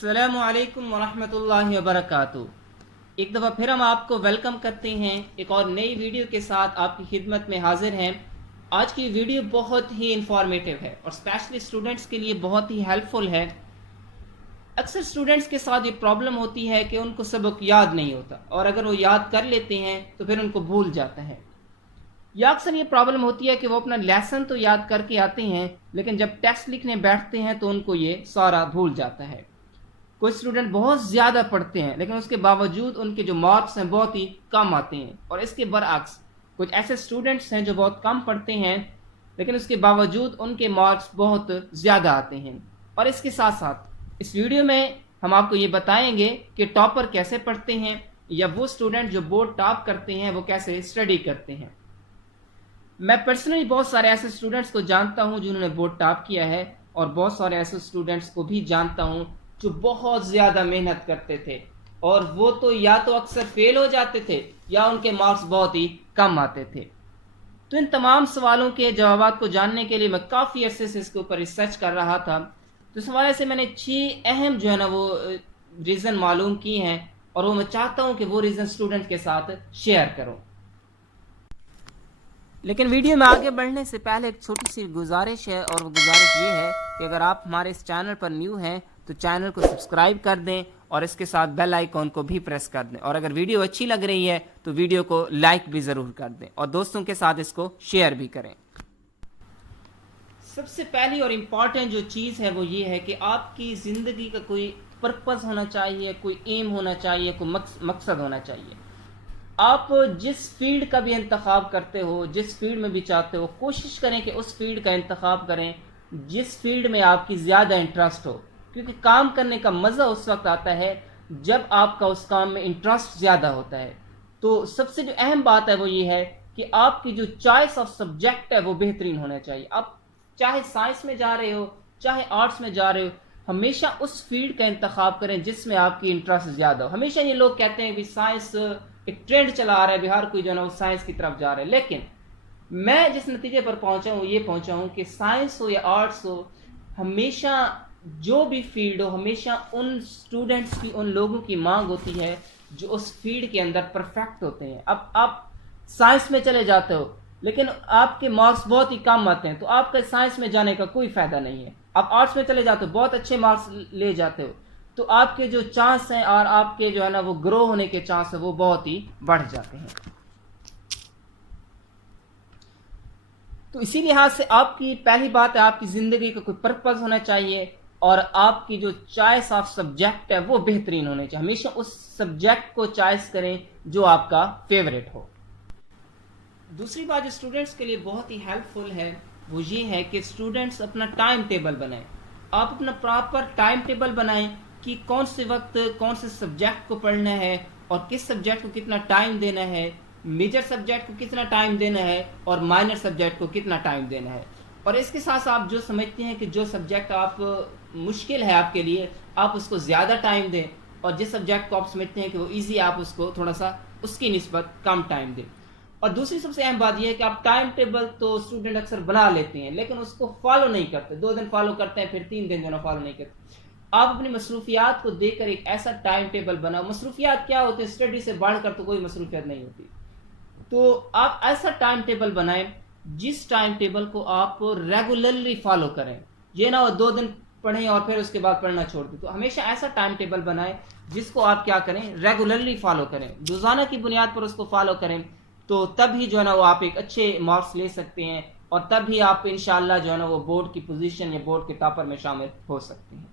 अस्सलामुअलैकुम वरहमतुल्लाहि वबरकातुहू। एक दफ़ा फिर हम आपको वेलकम करते हैं, एक और नई वीडियो के साथ आपकी खिदमत में हाजिर हैं। आज की वीडियो बहुत ही इंफॉर्मेटिव है और स्पेशली स्टूडेंट्स के लिए बहुत ही हेल्पफुल है। अक्सर स्टूडेंट्स के साथ ये प्रॉब्लम होती है कि उनको सबक याद नहीं होता और अगर वो याद कर लेते हैं तो फिर उनको भूल जाता है। या अक्सर ये प्रॉब्लम होती है कि वो अपना लेसन तो याद करके आते हैं लेकिन जब टेस्ट लिखने बैठते हैं तो उनको ये सारा भूल जाता है। कुछ स्टूडेंट बहुत ज़्यादा पढ़ते हैं लेकिन उसके बावजूद उनके जो मार्क्स हैं बहुत ही कम आते हैं, और इसके बरअक्स कुछ ऐसे स्टूडेंट्स हैं जो बहुत कम पढ़ते हैं लेकिन उसके बावजूद उनके मार्क्स बहुत ज़्यादा आते हैं। और इसके साथ साथ इस वीडियो में हम आपको ये बताएंगे कि टॉपर कैसे पढ़ते हैं या वो स्टूडेंट जो बोर्ड टॉप करते हैं वो कैसे स्टडी करते हैं। मैं पर्सनली बहुत सारे ऐसे स्टूडेंट्स को जानता हूं जिन्होंने बोर्ड टॉप किया है और बहुत सारे ऐसे स्टूडेंट्स को भी जानता हूं जो बहुत ज़्यादा मेहनत करते थे और वो तो या तो अक्सर फेल हो जाते थे या उनके मार्क्स बहुत ही कम आते थे। तो इन तमाम सवालों के जवाब को जानने के लिए मैं काफ़ी अरसे से इसके ऊपर रिसर्च कर रहा था। तो इस हवाले से मैंने 6 अहम जो है ना वो रीज़न मालूम किए हैं और वो मैं चाहता हूँ कि वो रीज़न स्टूडेंट के साथ शेयर करूँ। लेकिन वीडियो में आगे बढ़ने से पहले एक छोटी सी गुजारिश है, और वो गुजारिश ये है कि अगर आप हमारे इस चैनल पर न्यू हैं तो चैनल को सब्सक्राइब कर दें और इसके साथ बेल आइकॉन को भी प्रेस कर दें, और अगर वीडियो अच्छी लग रही है तो वीडियो को लाइक भी ज़रूर कर दें और दोस्तों के साथ इसको शेयर भी करें। सबसे पहली और इम्पॉर्टेंट जो चीज़ है वो ये है कि आपकी ज़िंदगी का कोई पर्पज़ होना चाहिए, कोई एम होना चाहिए, कोई मकसद होना चाहिए। आप जिस फील्ड का भी इंतखाब करते हो, जिस फील्ड में भी चाहते हो, कोशिश करें कि उस फील्ड का इंतखाब करें जिस फील्ड में आपकी ज़्यादा इंटरेस्ट हो, क्योंकि काम करने का मज़ा उस वक्त आता है जब आपका उस काम में इंटरेस्ट ज़्यादा होता है। तो सबसे जो अहम बात है वो ये है कि आपकी जो चॉइस ऑफ सब्जेक्ट है वो बेहतरीन होना चाहिए। आप चाहे साइंस में जा रहे हो चाहे आर्ट्स में जा रहे हो, हमेशा उस फील्ड का इंतखाब करें जिसमें आपकी इंटरेस्ट ज़्यादा हो। हमेशा ये लोग कहते हैं कि साइंस एक ट्रेंड चला आ रहा है, बिहार कोई जो है ना वो साइंस की तरफ जा रहा है, लेकिन मैं जिस नतीजे पर पहुंचा हूं ये पहुंचा हूं कि साइंस हो या आर्ट्स हो, हमेशा जो भी फील्ड हो हमेशा उन स्टूडेंट्स की, उन लोगों की मांग होती है जो उस फील्ड के अंदर परफेक्ट होते हैं। अब आप साइंस में चले जाते हो लेकिन आपके मार्क्स बहुत ही कम आते हैं तो आपका साइंस में जाने का कोई फायदा नहीं है। आप आर्ट्स में चले जाते हो, बहुत अच्छे मार्क्स ले जाते हो, तो आपके जो चांस हैं और आपके जो है ना वो ग्रो होने के चांस है वो बहुत ही बढ़ जाते हैं। तो इसी लिहाज से आपकी पहली बात है आपकी ज़िंदगी का कोई पर्पज़ होना चाहिए और आपकी जो चॉइस ऑफ सब्जेक्ट है वो बेहतरीन होने चाहिए। हमेशा उस सब्जेक्ट को चॉइस करें जो आपका फेवरेट हो। दूसरी बात जो स्टूडेंट्स के लिए बहुत ही हेल्पफुल है वो ये है कि स्टूडेंट्स अपना टाइम टेबल बनाएं। आप अपना प्रॉपर टाइम टेबल बनाएं कि कौन से वक्त कौन से सब्जेक्ट को पढ़ना है और किस सब्जेक्ट को कितना टाइम देना है, मेजर सब्जेक्ट को कितना टाइम देना है और माइनर सब्जेक्ट को कितना टाइम देना है। और इसके साथ आप जो समझते हैं कि जो सब्जेक्ट आप मुश्किल है आपके लिए आप उसको ज़्यादा टाइम दें, और जिस सब्जेक्ट को आप समझते हैं कि वो ईजी आप उसको थोड़ा सा उसकी निस्बत कम टाइम दें। और दूसरी सबसे अहम बात यह है कि आप टाइम टेबल तो स्टूडेंट अक्सर बना लेते हैं लेकिन उसको फॉलो नहीं करते। 2 दिन फॉलो करते हैं फिर 3 दिन जो ना फॉलो नहीं करते। आप अपनी मसरूफियात को देखकर एक ऐसा टाइम टेबल बनाओ। मसरूफियात क्या होते हैं, स्टडी से बढ़कर तो कोई मसरूफियात नहीं होती। तो आप ऐसा टाइम टेबल बनाएं जिस टाइम टेबल को आप रेगुलरली फॉलो करें। ये ना हो 2 दिन पढ़ें और फिर उसके बाद पढ़ना छोड़ दें। तो हमेशा ऐसा टाइम टेबल बनाएं जिसको आप क्या करें, रेगुलरली फॉलो करें, रोजाना की बुनियाद पर उसको फॉलो करें। तो तभी जो है ना वो आप एक अच्छे मार्क्स ले सकते हैं और तभी आप इंशाल्लाह जो है ना वो बोर्ड की पोजीशन या बोर्ड के टॉपर में शामिल हो सकते हैं।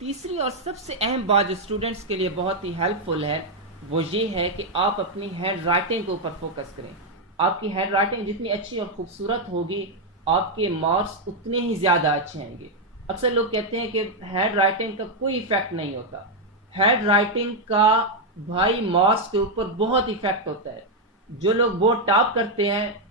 तीसरी और सबसे अहम बात जो स्टूडेंट्स के लिए बहुत ही हेल्पफुल है वो ये है कि आप अपनी हैंड राइटिंग के ऊपर फोकस करें। आपकी हैंड राइटिंग जितनी अच्छी और खूबसूरत होगी आपके मार्क्स उतने ही ज़्यादा अच्छे आएंगे। अक्सर लोग कहते हैं कि हैंड राइटिंग का कोई इफेक्ट नहीं होता। हैंड राइटिंग का भाई मार्क्स के ऊपर बहुत इफेक्ट होता है। जो लोग बोर्ड टॉप करते हैं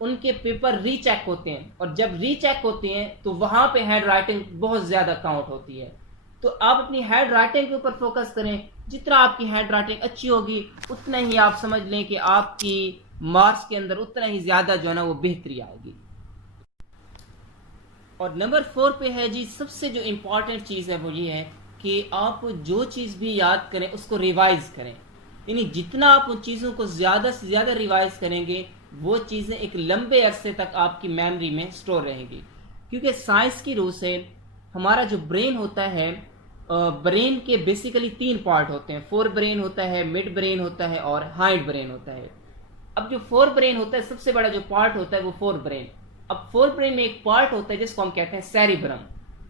उनके पेपर रीचेक होते हैं और जब रीचेक होते हैं तो वहां पे हैंड राइटिंग बहुत ज़्यादा काउंट होती है। तो आप अपनी हैंड राइटिंग के ऊपर फोकस करें। जितना आपकी हैंड राइटिंग अच्छी होगी उतना ही आप समझ लें कि आपकी मार्क्स के अंदर उतना ही ज़्यादा जो है ना वो बेहतरी आएगी। और नंबर 4 पे है जी, सबसे जो इम्पोर्टेंट चीज़ है वो ये है कि आप जो चीज़ भी याद करें उसको रिवाइज करें। यानी जितना आप उन चीज़ों को ज़्यादा से ज़्यादा रिवाइज करेंगे वो चीज़ें एक लंबे अरसे तक आपकी मेमोरी में स्टोर रहेंगी। क्योंकि साइंस की रूह से हमारा जो ब्रेन होता है, ब्रेन के बेसिकली 3 पार्ट होते हैं। फोर ब्रेन होता है, मिड ब्रेन होता है और हाइंड ब्रेन होता है। अब जो फोर ब्रेन होता है, सबसे बड़ा जो पार्ट होता है वो फोर ब्रेन। अब फोर ब्रेन में एक पार्ट होता है जिसको हम कहते हैं सेरिब्रम,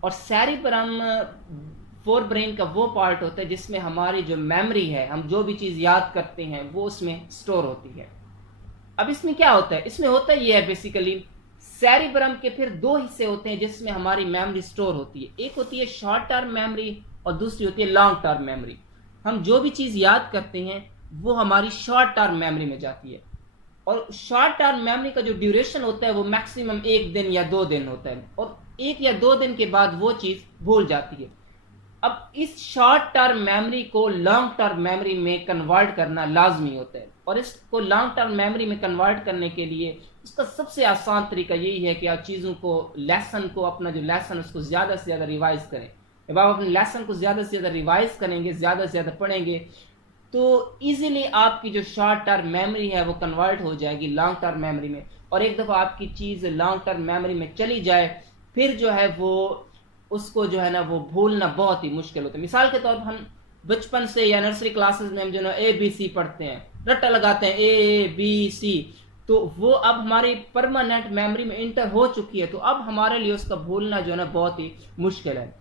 और सेरिब्रम फोर ब्रेन का वो पार्ट होता है जिसमें हमारी जो मेमोरी है, हम जो भी चीज़ याद करते हैं वो उसमें स्टोर होती है। अब इसमें क्या होता है, इसमें होता ये है बेसिकली सेरिब्रम के फिर 2 हिस्से होते हैं जिसमें हमारी मेमोरी स्टोर होती है। एक होती है शॉर्ट टर्म मेमोरी और दूसरी होती है लॉन्ग टर्म मेमोरी। हम जो भी चीज़ याद करते हैं वो हमारी शॉर्ट टर्म मेमोरी में जाती है, और शॉर्ट टर्म मेमोरी का जो ड्यूरेशन होता है वो मैक्सिमम 1 दिन या 2 दिन होता है, और 1 या 2 दिन के बाद वो चीज़ भूल जाती है। अब इस शॉर्ट टर्म मेमोरी को लॉन्ग टर्म मेमोरी में कन्वर्ट करना लाजमी होता है, और इसको लॉन्ग टर्म मेमोरी में कन्वर्ट करने के लिए उसका सबसे आसान तरीका यही है कि आप चीज़ों को, लेसन को, अपना जो लेसन उसको ज़्यादा से ज़्यादा रिवाइज करें। जब आप अपने लेसन को ज़्यादा से ज़्यादा रिवाइज करेंगे, ज़्यादा से ज़्यादा पढ़ेंगे, तो इजीली आपकी जो शॉर्ट टर्म मेमोरी है वो कन्वर्ट हो जाएगी लॉन्ग टर्म मेमोरी में। और एक दफ़ा आपकी चीज़ लॉन्ग टर्म मेमोरी में चली जाए फिर जो है वो उसको जो है ना वो भूलना बहुत ही मुश्किल होता है। मिसाल के तौर पर हम बचपन से या नर्सरी क्लासेस में हम जो है ABC पढ़ते हैं, रट्टा लगाते हैं ABC, तो वो अब हमारी परमानेंट मेमोरी में इंटर हो चुकी है, तो अब हमारे लिए उसका भूलना जो है ना बहुत ही मुश्किल है।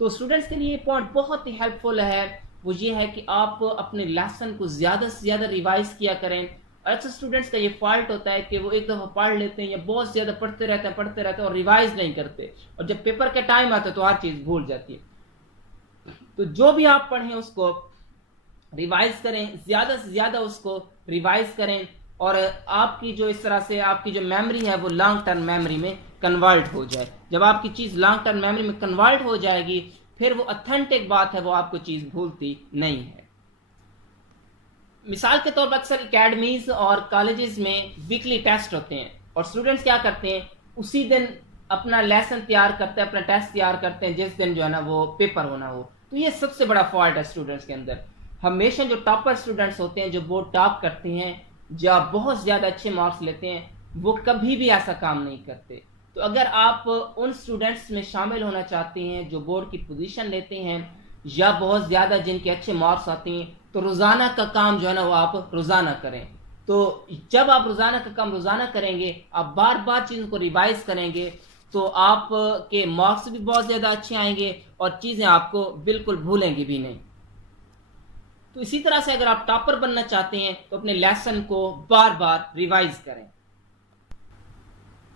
तो स्टूडेंट्स के लिए ये पॉइंट बहुत ही हेल्पफुल है, वो ये है कि आप अपने लेसन को ज़्यादा से ज़्यादा रिवाइज किया करें। अक्सर स्टूडेंट्स का ये फॉल्ट होता है कि वो एक दफ़ा पढ़ लेते हैं या बहुत ज़्यादा पढ़ते रहते हैं और रिवाइज नहीं करते, और जब पेपर का टाइम आता है तो हर चीज़ भूल जाती है। तो जो भी आप पढ़ें उसको रिवाइज करें, ज़्यादा से ज़्यादा उसको रिवाइज करें, और आपकी जो इस तरह से आपकी जो मेमोरी है वो लॉन्ग टर्म मेमोरी में कन्वर्ट हो जाए। जब आपकी चीज़ लॉन्ग टर्म मेमोरी में कन्वर्ट हो जाएगी फिर वो ऑथेंटिक बात है, वो आपको चीज़ भूलती नहीं है। मिसाल के तौर पर अक्सर एकेडमीज और कॉलेजेस में वीकली टेस्ट होते हैं, और स्टूडेंट्स क्या करते हैं, उसी दिन अपना लेसन तैयार करते हैं, अपना टेस्ट तैयार करते हैं जिस दिन जो है ना वो पेपर होना हो। तो ये सबसे बड़ा फॉल्ट है स्टूडेंट्स के अंदर। हमेशा जो टॉपर स्टूडेंट्स होते हैं, जो बोर्ड टॉप करते हैं या बहुत ज़्यादा अच्छे मार्क्स लेते हैं, वो कभी भी ऐसा काम नहीं करते। तो अगर आप उन स्टूडेंट्स में शामिल होना चाहते हैं जो बोर्ड की पोजीशन लेते हैं या बहुत ज़्यादा जिनके अच्छे मार्क्स आते हैं, तो रोज़ाना का काम जो है ना वो आप रोज़ाना करें। तो जब आप रोज़ाना का काम रोज़ाना करेंगे, आप बार बार चीज़ों को रिवाइज करेंगे, तो आप के मार्क्स भी बहुत ज़्यादा अच्छे आएंगे और चीज़ें आपको बिल्कुल भूलेंगी भी नहीं। तो इसी तरह से अगर आप टॉपर बनना चाहते हैं तो अपने लेसन को बार बार रिवाइज करें।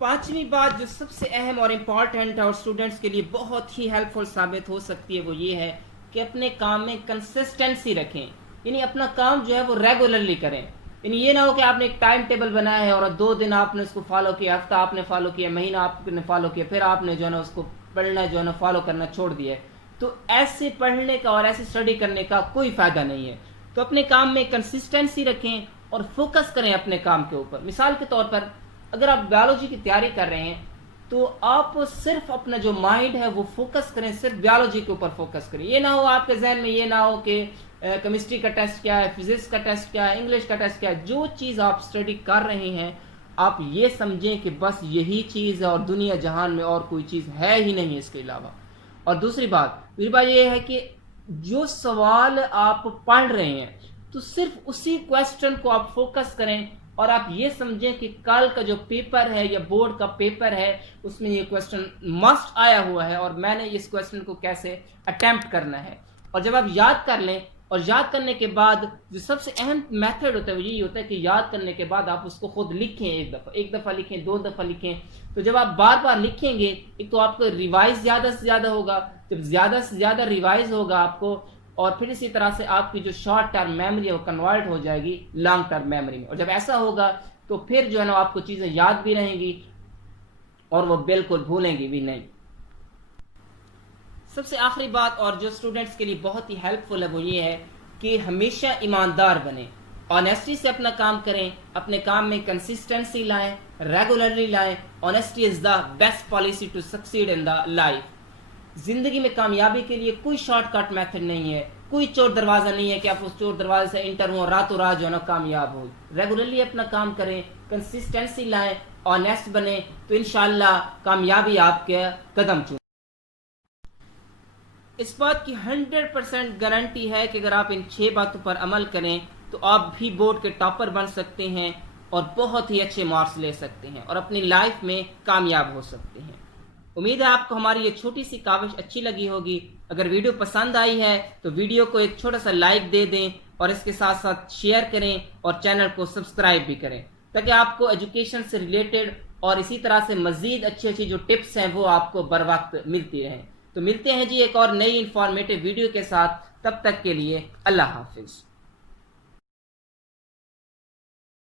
5वीं बात जो सबसे अहम और इम्पॉर्टेंट है और स्टूडेंट्स के लिए बहुत ही हेल्पफुल साबित हो सकती है वो ये है कि अपने काम में कंसिस्टेंसी रखें। यानी अपना काम जो है वो रेगुलरली करें। यानी ये ना हो कि आपने एक टाइम टेबल बनाया है और 2 दिन आपने उसको फॉलो किया, हफ्ता आपने फॉलो किया, महीना आपने फॉलो किया, फिर आपने जो है ना उसको पढ़ना जो है ना फॉलो करना छोड़ दिया। तो ऐसे पढ़ने का और ऐसे स्टडी करने का कोई फ़ायदा नहीं है। तो अपने काम में कंसिस्टेंसी रखें और फोकस करें अपने काम के ऊपर। मिसाल के तौर पर अगर आप बायोलॉजी की तैयारी कर रहे हैं तो आप सिर्फ अपना जो माइंड है वो फोकस करें, सिर्फ बायोलॉजी के ऊपर फोकस करें। ये ना हो आपके जहन में ये ना हो कि केमिस्ट्री का टेस्ट क्या है, फिजिक्स का टेस्ट क्या है, इंग्लिश का टेस्ट क्या है। जो चीज़ आप स्टडी कर रहे हैं आप ये समझें कि बस यही चीज़ है और दुनिया जहान में और कोई चीज़ है ही नहीं इसके अलावा। और दूसरी बात ये है कि जो सवाल आप पढ़ रहे हैं तो सिर्फ उसी क्वेश्चन को आप फोकस करें, और आप ये समझें कि कल का जो पेपर है या बोर्ड का पेपर है उसमें ये क्वेश्चन मस्ट आया हुआ है और मैंने इस क्वेश्चन को कैसे अटेम्प्ट करना है। और जब आप याद कर लें, और याद करने के बाद जो सबसे अहम मेथड होता है वो यही होता है कि याद करने के बाद आप उसको खुद लिखें, एक दफ़ा लिखें, 2 दफ़ा लिखें। तो जब आप बार बार लिखेंगे एक तो आपको रिवाइज ज़्यादा से ज़्यादा होगा, जब ज़्यादा से ज़्यादा रिवाइज होगा आपको, और फिर इसी तरह से आपकी जो शॉर्ट टर्म मेमोरी है वो कन्वर्ट हो जाएगी लॉन्ग टर्म मेमोरी में। और जब ऐसा होगा तो फिर जो है ना आपको चीज़ें याद भी रहेंगी और वो बिल्कुल भूलेंगी भी नहीं। सबसे आखिरी बात और जो स्टूडेंट्स के लिए बहुत ही हेल्पफुल है वो ये है कि हमेशा ईमानदार बने। ऑनेस्टी से अपना काम करें, अपने काम में कंसिस्टेंसी लाएं, रेगुलरली लाएं। Honesty is the best policy to succeed in the life. जिंदगी में कामयाबी के लिए कोई शॉर्टकट मेथड नहीं है, कोई चोर दरवाजा नहीं है कि आप उस चोर दरवाजे से इंटर हो रातों रात जो है ना कामयाब हो। रेगुलरली अपना काम करें, कंसिस्टेंसी लाएं, ऑनेस्ट बने, तो इंशाल्लाह कामयाबी आपके कदम चूमे। इस बात की 100% गारंटी है कि अगर आप इन 6 बातों पर अमल करें तो आप भी बोर्ड के टॉपर बन सकते हैं और बहुत ही अच्छे मार्क्स ले सकते हैं और अपनी लाइफ में कामयाब हो सकते हैं। उम्मीद है आपको हमारी ये छोटी सी काविश अच्छी लगी होगी। अगर वीडियो पसंद आई है तो वीडियो को एक छोटा सा लाइक दे दें और इसके साथ साथ शेयर करें और चैनल को सब्सक्राइब भी करें, ताकि आपको एजुकेशन से रिलेटेड और इसी तरह से मजीद अच्छी अच्छी जो टिप्स हैं वो आपको बर वक्त मिलती रहें। तो मिलते हैं जी एक और नई इंफॉर्मेटिव वीडियो के साथ, तब तक के लिए अल्लाह हाफिज।